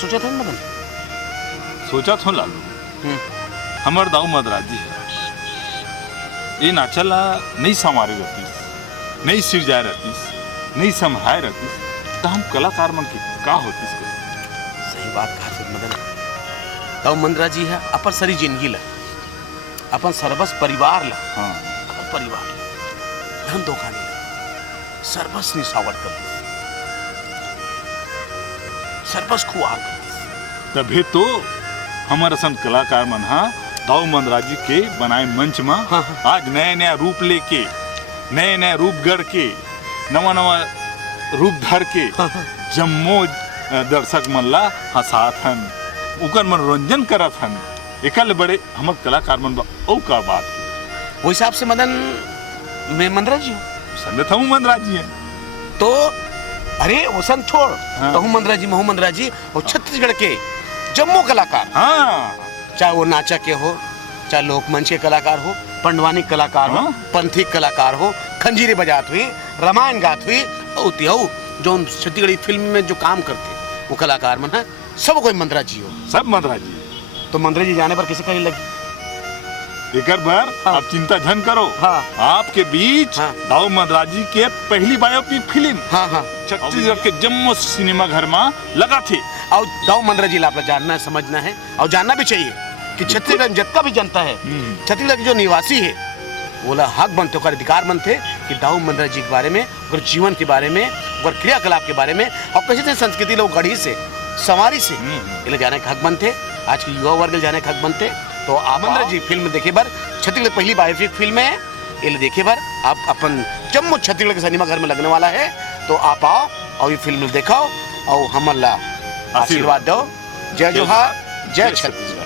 सोचा था मदन? सोचा थो लालू, हमर दाऊ मदराजी है ये नाचला नहीं समारे रहतीस, नहीं सिरजाए रहतीस, नहीं समहाए रहतीस, तो हम कलाकार मन की का होतीस को? सही बात कहा थे मदन। दाऊ मदराजी है अपन सारी जिंदगी ला, अपन सर्वस परिवार ला, हाँ अपन परिवार ला धन धोखा नहीं, सर्वस निसावट कर दी, सर्वस खुआर कर दी। तभी तो हमारे सन कलाकार मन हा दाऊ मदराजी के बनाए मंच में हाँ। आज नया नया रूप लेके, नए नए रूप गढ़ के, नवा नवा रूप धर के जम्मो दर्शक मन ला हंसात हन, उकर मनोरंजन करत हन। एकल बड़े हमर कलाकार मन ओ का बात वो हिसाब से मदन मैं मदराजी हूँ, संगत हूँ मदराजी है तो अरे वो सन छोड़, हाँ। तो हूँ मदराजी और छत्तीसगढ़ के जम्मू कलाकार, हाँ चाहे वो नाचक के हो, चाहे लोकमंच के कलाकार हो, पंडवानी कलाकार हो, हाँ। पंथी कलाकार हो, खंजीरे बजात हुई, रामायण गात हुई, जो छत्तीसगढ़ी फिल्म में जो काम करते वो कलाकार मन है, सब कोई मदराजी हो। सब मदराजी है। तो मदराजी जाने पर किसी का ही लगी एकर बार हाँ। आप चिंता झन करो, हाँ। आपके बीच हाँ। दाऊ मदराजी के पहली बायोपिक फिल्म हाँ छत्तीसगढ़ के जम्मू सिनेमा घर में लगा थी। और दाऊ मदराजी ला जानना है, समझना है और जानना भी चाहिए कि छत्तीसगढ़ जितना भी जनता है, छत्तीसगढ़ के जो निवासी है वो ला हक बनते, अधिकार बनते कि दाऊ मदराजी के बारे में, उनके जीवन के बारे में, उनके क्रियाकलाप के बारे में और कैसे से संस्कृति लोग गढ़ी से सवारी से ये जाने का हक बनते, आज के युवा वर्ग जाने का हक बनते। तो आप मदराजी फिल्म देखे बार, छत्तीसगढ़ पहली बायोपिक फिल्म है, ये देखे बार आप अपन जम्मू छत्तीसगढ़ के सिनेमा घर में लगने वाला है, तो आप आओ और ये फिल्म देखो और हमला आशीर्वाद दो। जय जोहार, जय छत्तीसगढ़।